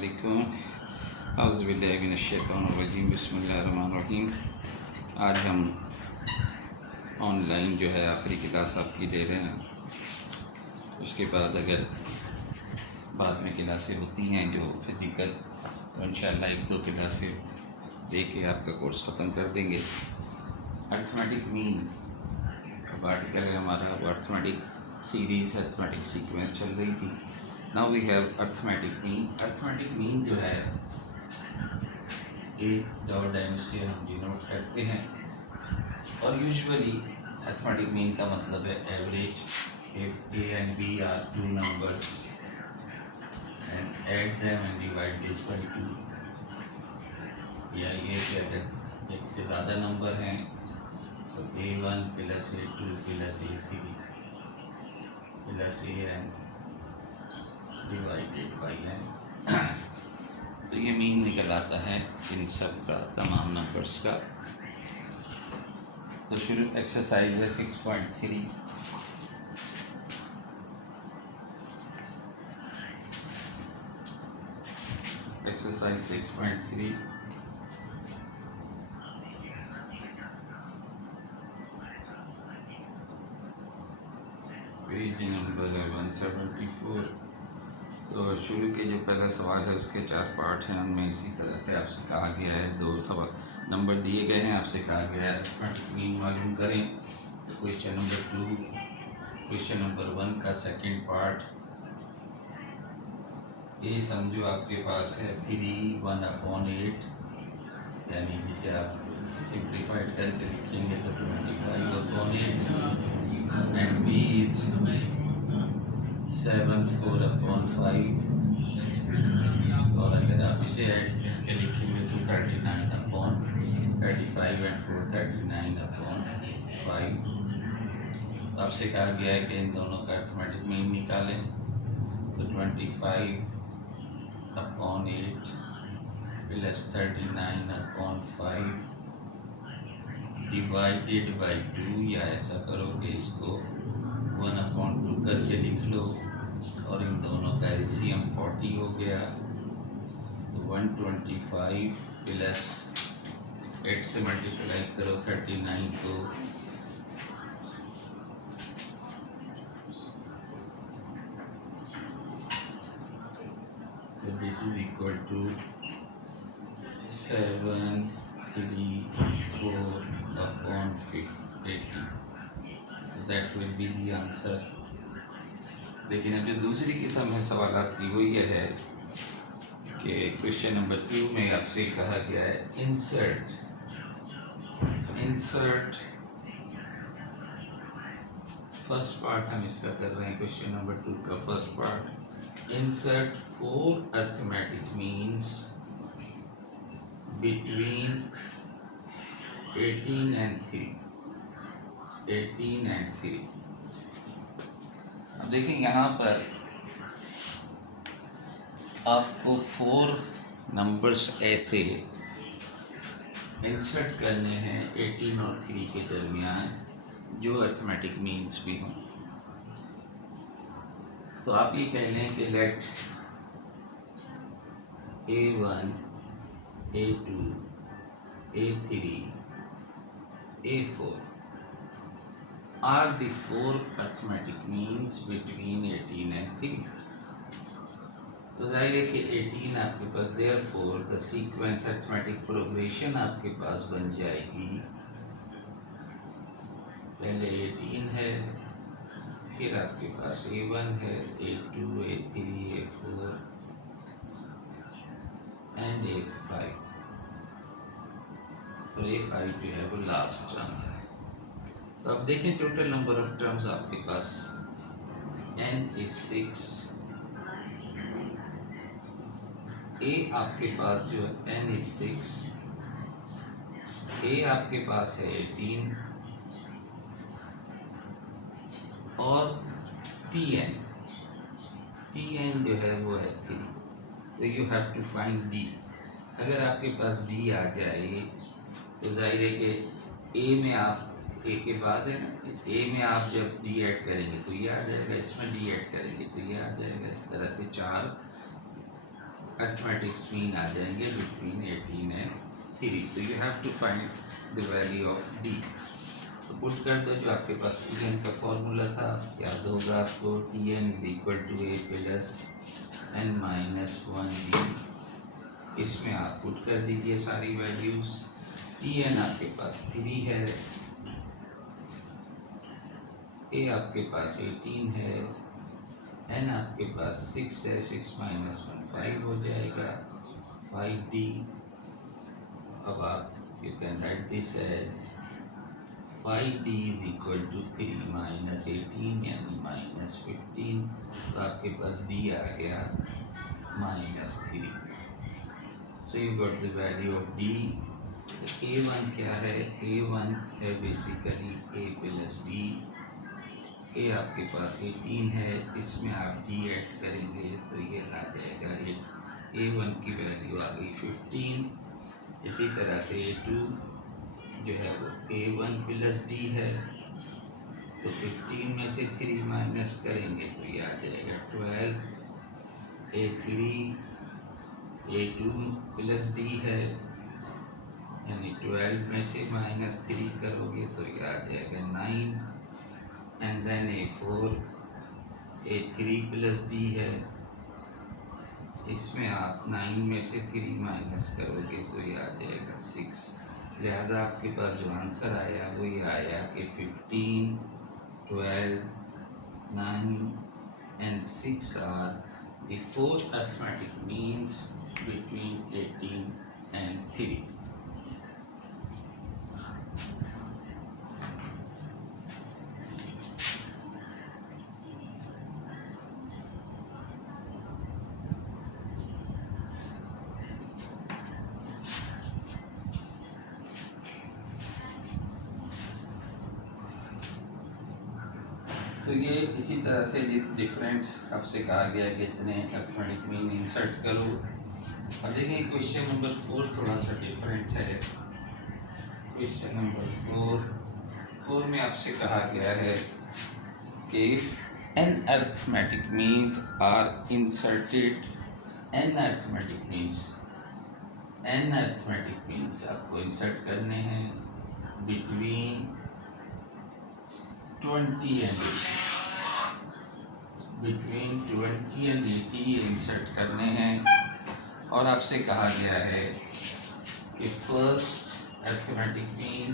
अस्सलामुअलैकुम औज़ुबिल्लाहिमिनश्शैतानिर्रजीम बिस्मिल्लाहिर्रहमानिर्रहीम। आज हम ऑनलाइन जो है आखिरी क्लास आपकी ले रहे हैं। उसके बाद अगर बाद में क्लासें होती हैं जो फिज़िकल, तो इंशाअल्लाह एक दो क्लासें लेके आपका कोर्स ख़त्म कर देंगे। अर्थमेटिक मीन अब आर्टिकल है हमारा, वो अर्थमेटिक सीरीज़ अर्थमेटिक सीक्वेंस चल रही थी। Now we have arithmetic mean. Arithmetic mean जो है एक डबल टाइम से हम डिनोट करते हैं, और यूजुअली अर्थमेटिक मीन का मतलब है average. If A and B are two numbers and add them and divide this by two, या ये कि अगर एक से ज़्यादा नंबर हैं तो A1 plus A2 plus A3 plus AN divided by n, तो ये मीन निकल आता है इन सब का, तमाम नंबर्स का। तो शुरू एक्सरसाइज है 6.3। एक्सरसाइज 6.3 पेज नंबर है 174। तो शुरू के जो पहला सवाल है उसके 4 पार्ट हैं, उनमें इसी तरह से आपसे कहा गया है, 2 सवाल नंबर दिए गए हैं, आपसे कहा गया है मीन मालूम करें। तो क्वेश्चन नंबर 2, क्वेश्चन नंबर 1 का सेकंड पार्ट, ये समझो आपके पास है 3/1/8, यानी जिसे आप सिंप्लीफाइड करके लिखेंगे तो 25/8, एंड बी इज़ 7/4/5, और अगर आप इसे ऐड करके लिखेंगे तो 39/35 एंड 4 39/5। आपसे कहा गया है कि इन दोनों का अर्थमेटिक मीन निकालें। तो 25/8 प्लस 39/5 डिवाइडेड बाई 2, या ऐसा करो कि इसको 1/2 करके लिख लो, और इन दोनों का एलसीएम 40 हो गया। तो 125 प्लस 8 से मल्टीप्लाई करो 39 को, तो this is equal to 734/80। That will be the answer. लेकिन अब जो दूसरी किस्म है सवालात की वो ये है कि क्वेश्चन नंबर 2 में आपसे कहा गया है इंसर्ट फर्स्ट पार्ट हम इसका कर रहे हैं, क्वेश्चन नंबर 2 का first part. Insert 4 arithmetic means between 18 and 3। अब देखिए यहाँ पर आपको 4 नंबर्स ऐसे इंसर्ट करने हैं 18 और 3 के दरमियान जो अर्थमेटिक मीन्स भी हों। तो आप ये कह लें कि late A1 A2 A3 A4 are the 4 arithmetic means between 18 and 3। तो जाहिर है कि 18 आपके पास, therefore the sequence arithmetic progression आपके पास बन जाएगी, पहले 18 है, फिर आपके पास A1 है, A2 A3 A4 and A5, और A5 जो है वो लास्ट टर्म है। तो अब देखें टोटल नंबर ऑफ टर्म्स आपके पास n is 6, a आपके पास जो है n is 6, a आपके पास है 18, और tn जो है वो है 3। तो you have to find d। अगर आपके पास d आ जाए तो जाहिर है कि a में आप ए के बाद है ना, ए में आप जब डी ऐड करेंगे तो ये आ जाएगा, इसमें डी ऐड करेंगे तो ये आ जाएगा। इस तरह से 4 अर्थमेटिक्स मीन आ जाएंगे बिटवीन 18 एंड 3। तो you have to find the value of D. तो पुट कर दो जो आपके पास टी एन का फॉर्मूला था, याद होगा आपको, T N is equal to A plus N minus 1 D. इसमें आप पुट कर दीजिए सारी वैल्यूज़। टी एन आपके पास 3 है, ए आपके पास 18 है, एन आपके पास 6 है, 6 माइनस 1 5 हो जाएगा 5d। अब आप you can write this as 5d is equal to 3 minus 18 यानी माइनस 15। तो आपके पास d आ गया -3। So you got the value of d। a1 क्या है? a1 है बेसिकली a प्लस d। ए आपके पास 18 है, इसमें आप डी ऐड करेंगे तो ये आ जाएगा A1 की वैल्यू आ गई 15। इसी तरह से A2 जो है वो A1 प्लस डी है, तो 15 में से 3 माइनस करेंगे तो ये आ जाएगा 12। A3 A2 प्लस डी है, यानी 12 में से -3 करोगे तो ये आ जाएगा 9। And then A4 A3 plus D है, इसमें आप 9 में से 3 माइनस करोगे तो ये आ जाएगा 6। लिहाजा आपके पास जो आंसर आया वो ये आया कि 15, 12, 9 and 6 are the fourth arithmetic means between 18 and 3। तो ये इसी तरह से डिफरेंट आपसे कहा गया कि इतने अर्थमेटिक मीन इंसर्ट करो। और देखिए क्वेश्चन नंबर 4 थोड़ा सा डिफरेंट है। क्वेश्चन नंबर 4 में आपसे कहा गया है कि N arithmetic means are inserted. N arithmetic means आपको इंसर्ट करने हैं between 20 and 80। Between 20 and 80 insert करने हैं। और आपसे कहा गया है कि first arithmetic mean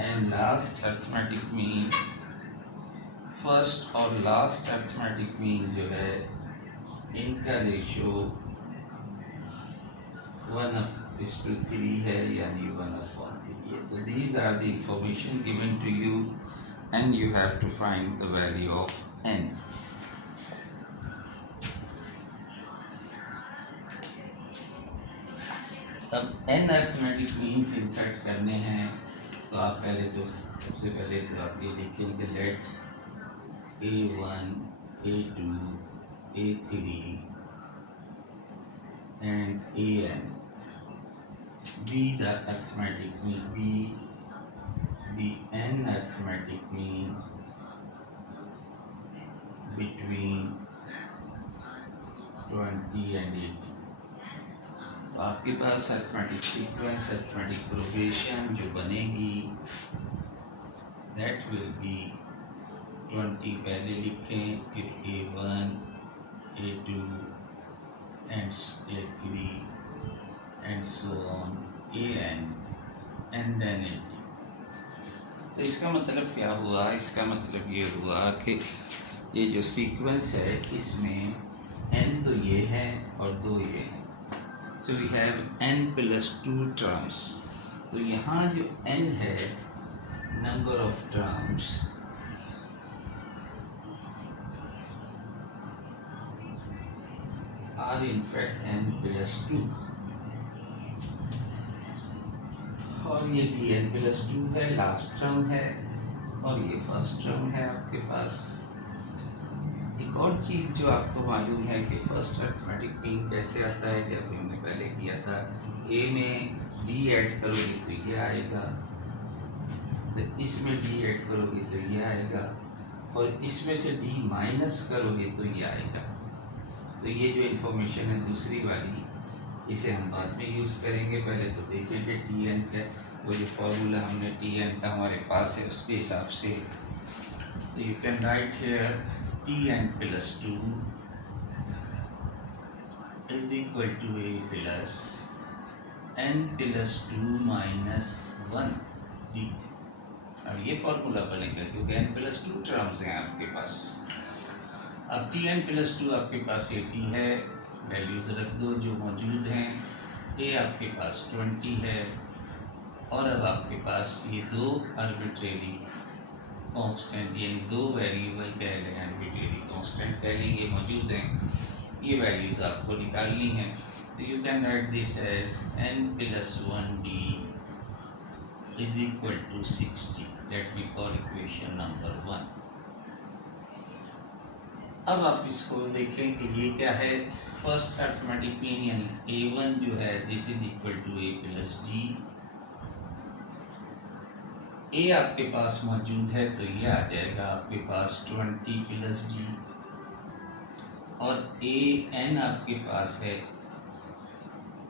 and last arithmetic mean, first और लास्ट अर्थमेटिक मीन जो है इनका रेशियो 1:3 है, यानी 1/3 है। तो these are the information given to you and you have to find the value of n. अब n अर्थमेटिक मीन्स इंसर्ट करने हैं तो आप सबसे पहले तो आप ये लिखेंगे late A1, A2, A3 and An be the arithmetic mean, be the n arithmetic mean between 20 and 80। तो आपके पास अर्थमेटिक सीक्वेंस, अर्थमेटिक प्रोग्रेशन जो बनेगी दैट विल बी 20 पहले लिखें, फिर A1, A2 and A3 and so on An and then 80। तो इसका मतलब क्या हुआ? इसका मतलब ये हुआ कि ये जो सीक्वेंस है इसमें n तो ये है और 2 ये हैं। So we have n + 2 terms. तो यहाँ जो n है, number of terms, are in fact n + 2 और ये n + 2 है, लास्ट टर्म है और ये फर्स्ट टर्म है आपके पास। एक और चीज़ जो आपको मालूम है कि फर्स्ट अर्थमेटिक मीन कैसे आता है, जब हमने पहले किया था, ए में डी ऐड करोगे तो ये आएगा, तो इसमें डी ऐड करोगे तो ये आएगा, और इसमें से डी माइनस करोगे तो ये आएगा। तो ये जो इन्फॉर्मेशन है दूसरी वाली, इसे हम बाद में यूज़ करेंगे। पहले तो देखेंगे टी एन का वो जो फॉर्मूला हमने टी एन का हमारे पास है उसके हिसाब से। You can write here T N plus 2 is equal to A plus N plus 2 minus 1 D. अब ये फॉर्मूला बनेगा क्योंकि एन प्लस 2 टर्म्स हैं आपके पास। अब टी एन प्लस 2 आपके पास ए टी है, वैल्यूज़ रख दो जो मौजूद हैं। ए आपके पास 20 है और अब आपके पास ये दो आर्बिट्रेरी कांस्टेंट यानी दो वेरिएबल कह लें, आर्बिट्रेरी कांस्टेंट कह लें, ये मौजूद हैं। ये वैल्यूज़ आपको निकालनी है। तो you can write this as N plus 1 D is equal to 60। Let me call equation number 1। अब आप इसको देखें कि ये क्या है। फर्स्ट अर्थमेटिक मीन यानी a1 जो है this is equal to a plus D. a आपके पास मौजूद है तो ये आ जाएगा आपके पास 20 प्लस डी, और a n आपके पास है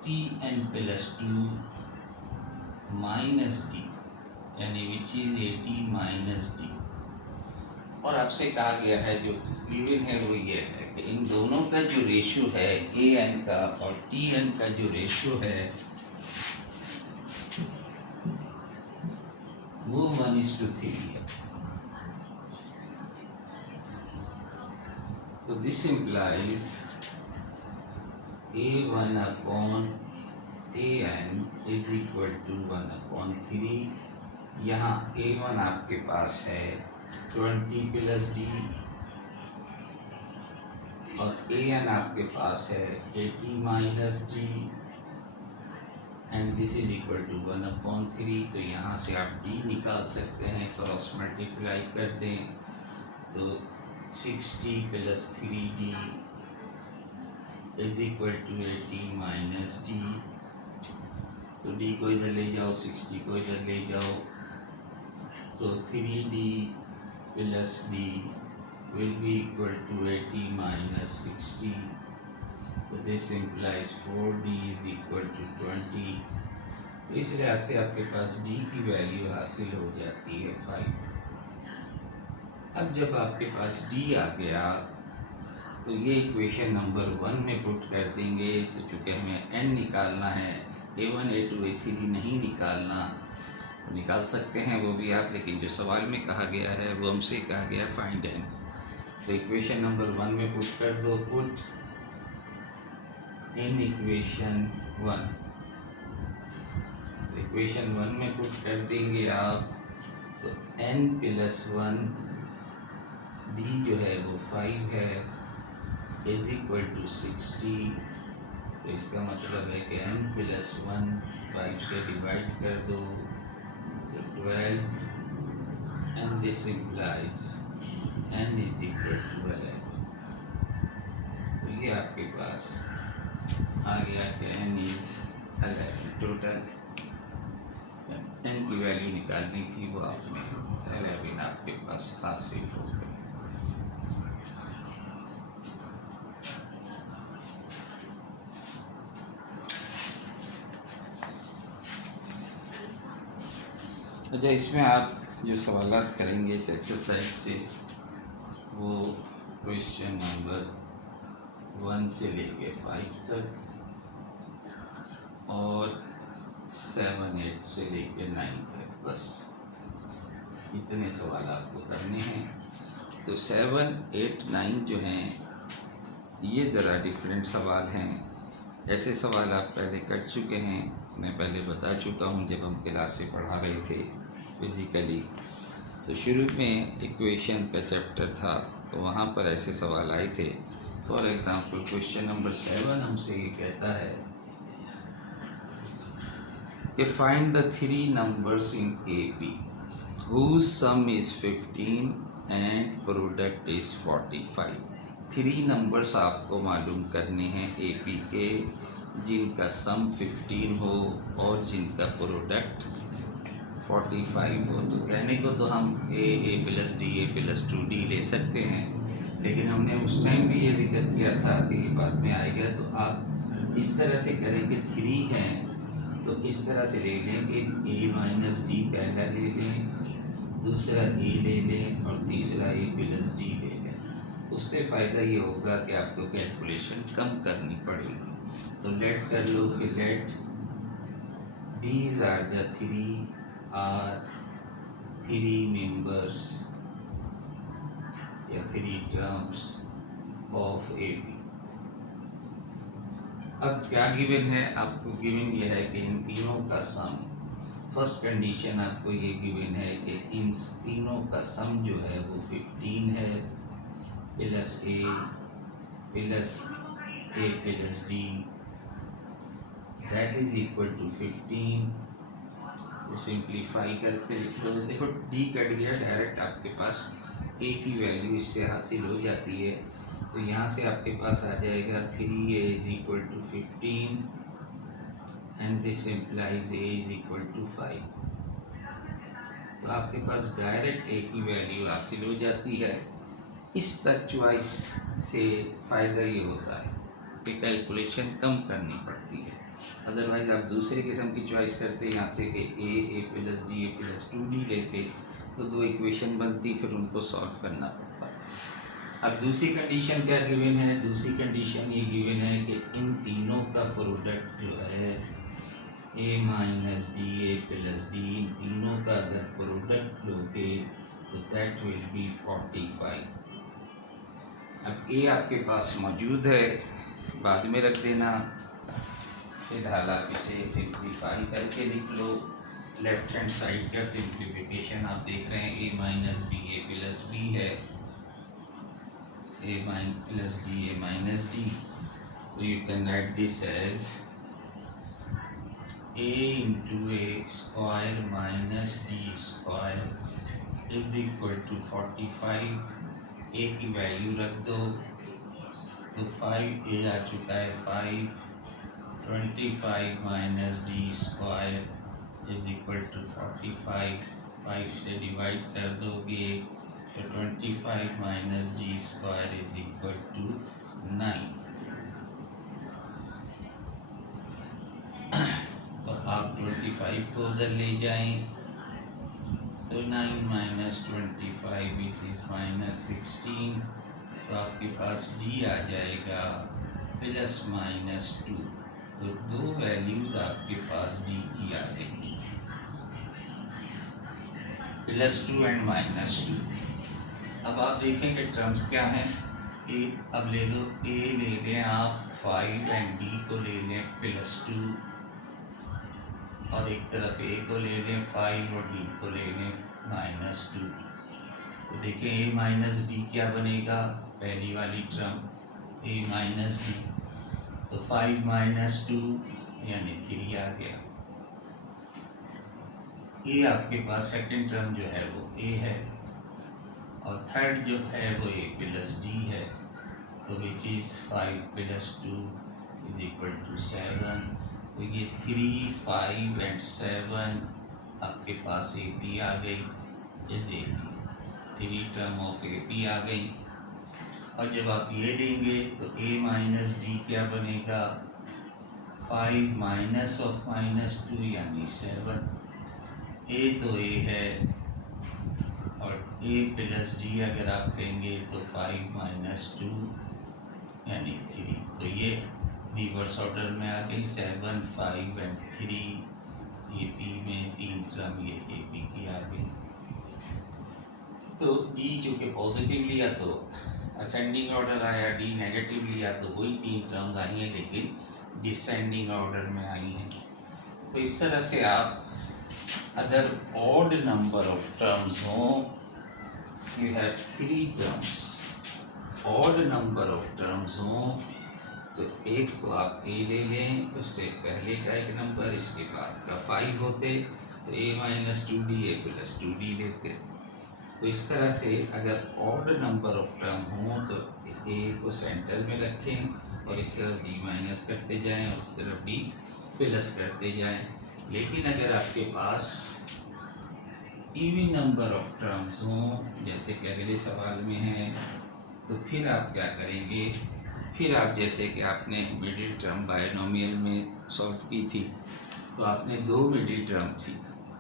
T N plus 2 minus D यानी विच इज 80 माइनस डी। और आपसे कहा गया है जो गिवन है वो ये है कि इन दोनों का जो रेशियो है ए एन का और टी एन का जो रेशियो है वो 1:3 है। तो this implies A1 upon AN is equal to 1/3। यहाँ A1 आपके पास है 20 प्लस डी और AN आपके पास है 80 minus D and this is equal to 1/3। तो यहाँ से आप d निकाल सकते हैं, क्रॉस मल्टीप्लाई कर दें तो 60 plus 3d is equal to 80 minus D. तो d को इधर ले जाओ, 60 को इधर ले जाओ, तो 3d plus d will be equal to 80 minus 60. So this implies 4d is equal to 20. तो इस लिहाज से आपके पास d की वैल्यू हासिल हो जाती है 5। अब जब आपके पास d आ गया तो ये इक्वेशन नंबर 1 में पुट कर देंगे। तो चूँकि हमें n निकालना है, a1 a2 a3 नहीं निकालना, निकाल सकते हैं वो भी आप, लेकिन जो सवाल में कहा गया है वो हमसे कहा गया फाइंड एन। तो इक्वेशन नंबर 1 में पुट कर दो, पुट इन इक्वेशन 1। इक्वेशन 1 में पुट कर देंगे आप तो n प्लस 1 d जो है वो 5 है इज इक्वल टू 60। तो इसका मतलब है कि n प्लस 1 5 से डिवाइड कर दो 12 and this implies n is equal to 11। तो ये आपके पास आ गया कि n is 11। टोटल n की वैल्यू निकालनी थी वो आपने 11 आपके पास हासिल हो गई। अच्छा, इसमें आप जो सवालात करेंगे इस एक्सरसाइज से वो क्वेश्चन नंबर 1 से लेके 5 तक और 7 8 से लेके 9 तक, बस इतने सवाल आपको करने हैं। तो 7 8 9 जो हैं ये ज़रा डिफरेंट सवाल हैं। ऐसे सवाल आप पहले कर चुके हैं, मैं पहले बता चुका हूँ जब हम क्लास से पढ़ा रहे थे फिज़िकली। तो शुरू में इक्वेशन का चैप्टर था तो वहाँ पर ऐसे सवाल आए थे। फॉर एग्ज़ाम्पल क्वेश्चन नंबर 7 हमसे ये कहता है कि find the 3 numbers in AP whose sum is 15 and product is 45। 3 numbers आपको मालूम करने हैं AP के जिनका सम 15 हो और जिनका प्रोडक्ट 45 हो। तो कहने को तो हम a plus D a plus 2d ले सकते हैं, लेकिन हमने उस टाइम भी ये जिक्र किया था कि ये बाद में आएगा, तो आप इस तरह से करें कि 3 हैं तो इस तरह से ले लें कि a माइनस डी पहला ले लें, दूसरा a ले लें और तीसरा a प्लस डी ले लें। उससे फ़ायदा ये होगा कि आपको कैलकुलेशन कम करनी पड़ेगी। तो लेट कर लो कि late these are the three members या 3 terms of AB। अब क्या गिवन है आपको? गिवन ये है कि इन तीनों का सम, फर्स्ट कंडीशन आपको ये गिवन है कि इन तीनों का सम जो है वो 15 है plus A plus D that is equal to 15। तो सिंप्लीफाई करके लिख लो। देखो डी कट गया, डायरेक्ट आपके पास ए की वैल्यू इससे हासिल हो जाती है। तो यहाँ से आपके पास आ जाएगा 3a is equal to 15 and this implies a is equal to 5। तो आपके पास डायरेक्ट a की वैल्यू हासिल हो जाती है। इस तक चॉइस से फ़ायदा ये होता है कि कैलकुलेशन कम करनी पड़ती है। अदरवाइज़ आप दूसरे किस्म की चॉइस करते यहाँ से कि a plus D a plus 2d लेते तो 2 इक्वेशन बनती, फिर उनको सॉल्व करना पड़ता। अब दूसरी कंडीशन क्या गिवन है? दूसरी कंडीशन ये गिवन है कि इन तीनों का प्रोडक्ट जो है a minus D a plus D, इन तीनों का अगर प्रोडक्ट लोगे तो दैट विल बी 45। अब a आपके पास मौजूद है, बाद में रख देना। फिलहाल आप इसे सिंप्लीफाई करके लिख लो। लेफ्ट हैंड साइड का सिंप्लीफिकेशन आप देख रहे हैं, a minus B a plus B है, a plus D a minus D. तो you can write this as a into A square minus D square is equal to 45। a की value रख दो तो 5a आ चुका है 5, 25 minus D square is equal to 45। 5 से डिवाइड कर दोगे तो 25 minus D square is equal to 9। तो आप 25 को उधर ले जाएं तो 9 माइनस 25 विच इज़ माइनस 16। तो आपके पास डी आ जाएगा प्लस माइनस 2। तो 2 वैल्यूज़ आपके पास डी की आ गई, प्लस 2 एंड माइनस 2। अब आप देखें कि टर्म्स क्या हैं। ए अब ले लो, ए ले लें आप 5 एंड डी को ले लें प्लस 2, और एक तरफ ए को ले लें 5 और डी को ले लें माइनस 2। तो देखिए ए माइनस बी क्या बनेगा? पहली वाली टर्म ए माइनस बी, तो 5 माइनस 2 यानी 3 आ गया। ए आपके पास सेकंड टर्म जो है वो ए है, और थर्ड जो है वो ए प्लस डी है। तो which is 5 plus 2 is equal to 7। तो ये 3, 5 एंड 7 आपके पास ए पी आ गई, is A P. 3 term of A P आ गई। और जब आप ये लेंगे तो a माइनस डी क्या बनेगा? 5 माइनस ऑफ माइनस 2 यानी 7। a तो a है, और a प्लस डी अगर आप लेंगे तो 5 माइनस 2 यानी 3। तो ये रिवर्स ऑर्डर में आ गई, 7, 5 एंड 3 ए पी में 3 टर्म ये ए पी की आ गई। तो डी जो कि पॉजिटिव लिया तो असेंडिंग ऑर्डर आया, डी नेगेटिव लिया तो वही 3 टर्म्स आई हैं लेकिन डिसेंडिंग ऑर्डर में आई हैं। तो इस तरह से आप अगर ऑड नंबर ऑफ टर्म्स हों, you have 3 terms, odd number of terms हों तो एक को आप ए ले लें, उससे पहले का एक नंबर, इसके बाद का 5 होते तो a minus 2d a plus 2d लेते। तो इस तरह से अगर ऑड नंबर ऑफ टर्म हो तो a को सेंटर में रखें और इस तरफ d माइनस करते जाएं और इस तरफ d प्लस करते जाएं। लेकिन अगर आपके पास इवन नंबर ऑफ टर्म्स हों, जैसे कि अगले सवाल में है तो फिर आप क्या करेंगे, फिर आप जैसे कि आपने मिडिल टर्म बायनोमियल में सॉल्व की थी, तो आपने दो मिडिल टर्म थी,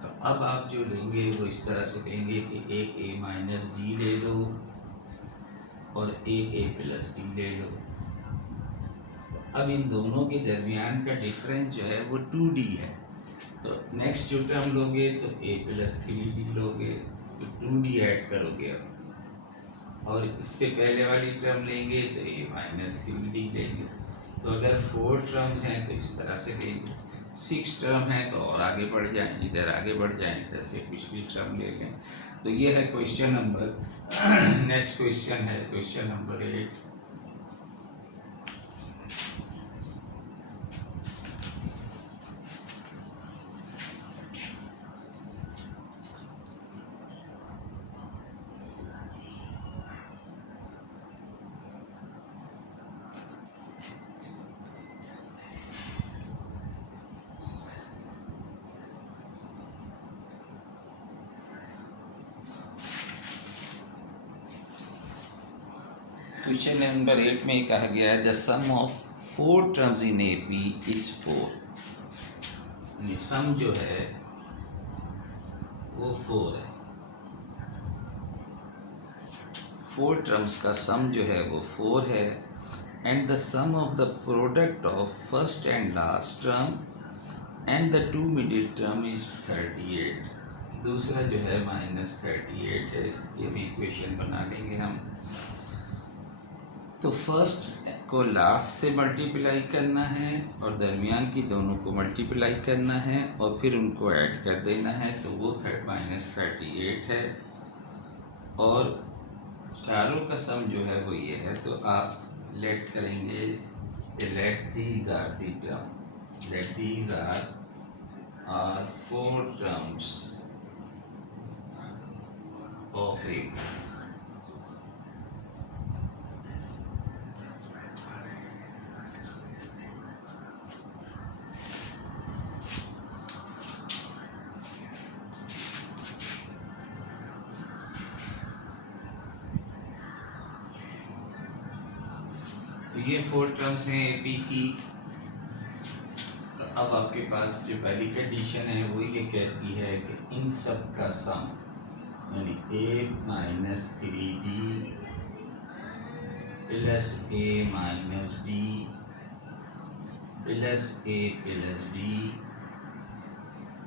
तो अब आप जो लेंगे वो इस तरह से लेंगे कि एक ए माइनस डी ले लो और एक ए प्लस डी ले लो। तो अब इन दोनों के दरमियान का डिफरेंस जो है वो 2D है, तो नेक्स्ट जो टर्म लोगे तो ए प्लस 3D लोगे, तो 2D ऐड करोगे अब, और इससे पहले वाली टर्म लेंगे तो ए माइनस 3D लेंगे। तो अगर 4 टर्म्स हैं तो इस तरह से लेंगे, 6 टर्म है तो और आगे बढ़ जाएं, इधर आगे बढ़ जाएं, इधर से पिछली टर्म ले लें। तो ये है क्वेश्चन नंबर नेक्स्ट क्वेश्चन है क्वेश्चन नंबर 8। क्वेश्चन नंबर 8 में कहा गया है the sum of 4 terms in A P is 4। Sum जो है वो 4 है, 4 टर्म्स का सम जो है वो 4 है। And the sum of the product of first and last term and the 2 middle term is 38। दूसरा जो है -38 है, ये भी इक्वेशन बना लेंगे हम। तो फर्स्ट को लास्ट से मल्टीप्लाई करना है और दरमियान की दोनों को मल्टीप्लाई करना है और फिर उनको ऐड कर देना है, तो वो -38 है। और चारों का सम जो है वो ये है, तो आप लेट करेंगे, let these are the term, let these are 4 terms of A. तो ये 4 टर्म्स हैं एपी की। तो अब आपके पास जो पहली कंडीशन है वो ये कहती है कि इन सब का सम यानी a minus 3d plus a minus d plus a plus d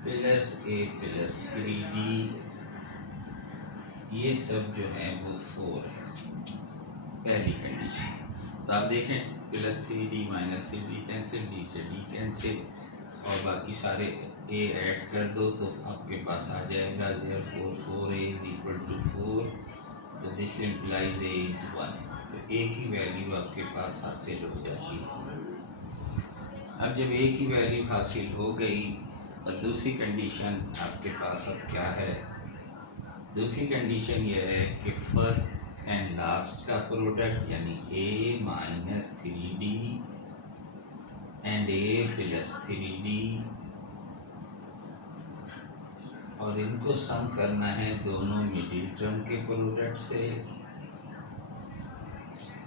plus a plus 3d, ये सब जो है वो 4 है पहली कंडीशन। तो आप देखें +3d -3d कैंसिल, d से d कैंसिल, और बाकी सारे a ऐड कर दो तो आपके पास आ जाएगा therefore 4a is equal to 4। तो दिस इम्प्लाइज a is 1। तो a की वैल्यू आपके पास हासिल हो जाती है। अब जब a की वैल्यू हासिल हो गई और दूसरी कंडीशन आपके पास अब क्या है, दूसरी कंडीशन ये है कि फर्स्ट एंड लास्ट का प्रोडक्ट यानी a minus 3d and a plus 3d, और इनको सम करना है दोनों मिडिल टर्म के प्रोडक्ट से,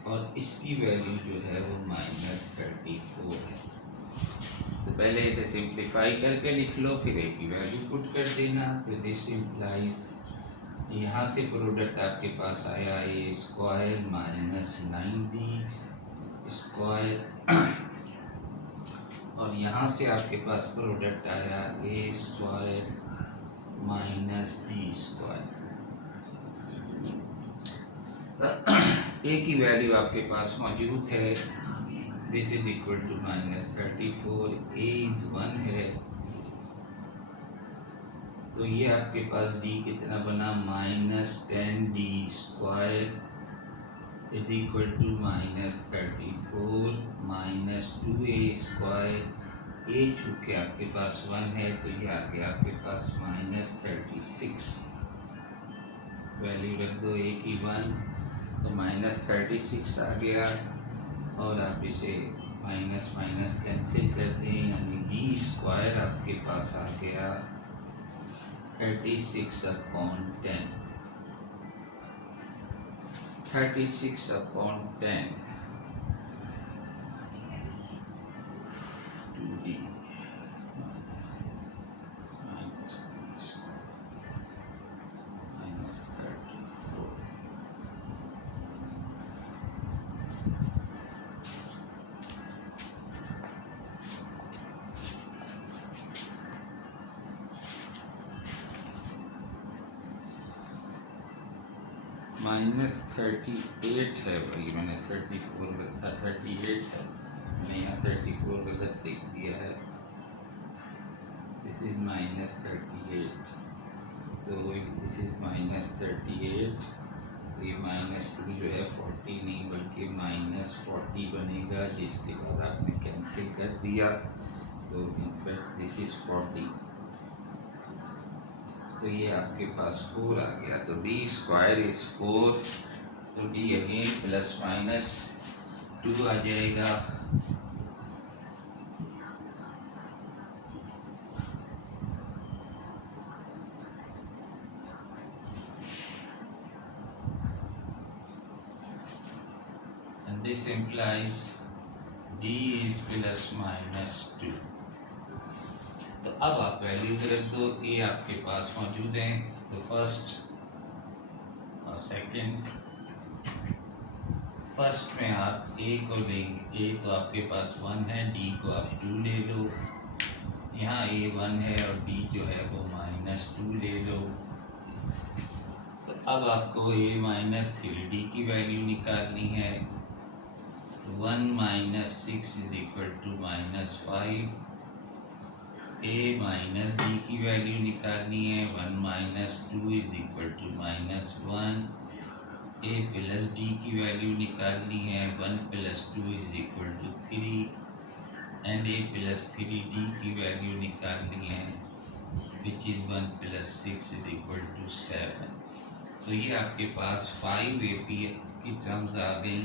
और इसकी वैल्यू जो है वो -34 है। तो पहले इसे सिंप्लीफाई करके लिख लो, फिर a की वैल्यू पुट कर देना। तो दिस इम्प्लाइज, यहाँ से प्रोडक्ट आपके पास आया a square minus 9d square, और यहाँ से आपके पास प्रोडक्ट आया a square minus d square. A की वैल्यू आपके पास मौजूद है, this is equal to -34, a is 1 है। तो ये आपके पास d कितना बना -10d square is equal to -34 -2a square. a चूँकि आपके पास 1 है तो ये आ गया आपके पास -36। वैल्यू रख दो a की 1, तो -36 आ गया, और आप इसे माइनस माइनस कैंसिल करते हैं, यानी d स्क्वायर आपके पास आ गया 36/10। 36/10 2d minus b square minus 34 -38 है भाई, मैंने 34 लिखा, 38 है, मैंने यहाँ 34 गलत लिख दिया है। दिस इज -38, तो दिस इज -38, तो ये -2 जो है 40 नहीं बल्कि -40 बनेगा, जिसके बाद आपने कैंसिल कर दिया, तो इनफैक्ट दिस इज 40, तो ये आपके पास 4 आ गया। तो d स्क्वायर इज 4, तो d अगेन ±2 आ जाएगा। And this implies d is ±2। तो अब आप वैल्यूज रख दो, ए आपके पास मौजूद हैं, तो फर्स्ट और सेकंड। फर्स्ट में आप ए को लेंगे, ए तो आपके पास 1 है, डी को आप 2 ले लो, यहाँ ए 1 है और डी जो है वो -2 ले लो। तो अब आपको ए -3d की वैल्यू निकालनी है, 1 - 6 = -5। a माइनस डी की वैल्यू निकालनी है, 1 - 2 = -1। a प्लस डी की वैल्यू निकालनी है, 1 + 2 = 3, एंड a + 3d की वैल्यू निकालनी है, विच इज़ 1 + 6 = 7। तो ये आपके पास 5 AP की टर्म्स आ गई,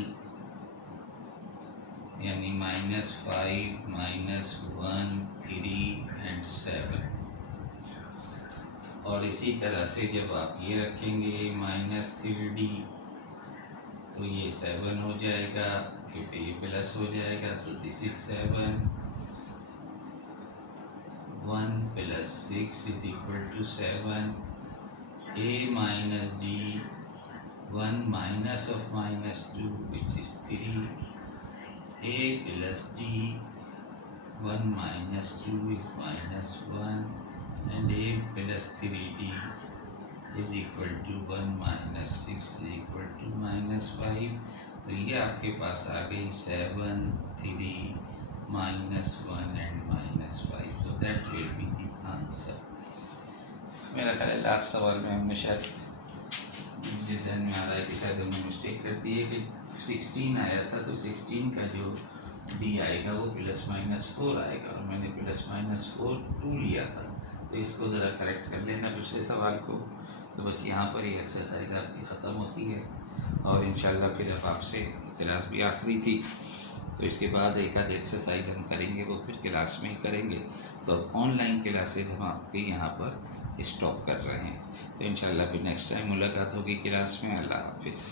यानी -5, -1, 3 एंड 7। और इसी तरह से जब आप ये रखेंगे -3d, तो ये 7 हो जाएगा, क्योंकि ये प्लस हो जाएगा, तो this is 7। 1 + 6 = 7। a - d 1 - of -2 which is 3। a + d 1 - 2 is -1, and a + 3d is equal to 1 - 6 is equal to -5। तो ये आपके पास आ गई 7, 3, -1 and -5। so that will be the answer। मेरा ख्याल है लास्ट सवाल में हमने शायद, मुझे ध्यान में आ रहा है कि शायद हमने मिस्टेक कर दी है कि 16 आया था, तो 16 का जो d आएगा वो ±4 आएगा, और मैंने ±4 2 लिया था, तो इसको ज़रा करेक्ट कर लेना पिछले सवाल को। तो बस यहाँ पर ये एक्सरसाइज आपकी ख़त्म होती है, और इंशाल्लाह फिर अब आपसे क्लास भी आखिरी थी, तो इसके बाद एक आध एक्सरसाइज हम करेंगे, वो फिर क्लास में ही करेंगे। तो अब ऑनलाइन क्लासेज हम आपके यहाँ पर स्टॉप कर रहे हैं, तो इंशाल्लाह फिर नेक्स्ट टाइम मुलाकात होगी क्लास में। अल्लाह हाफिज़।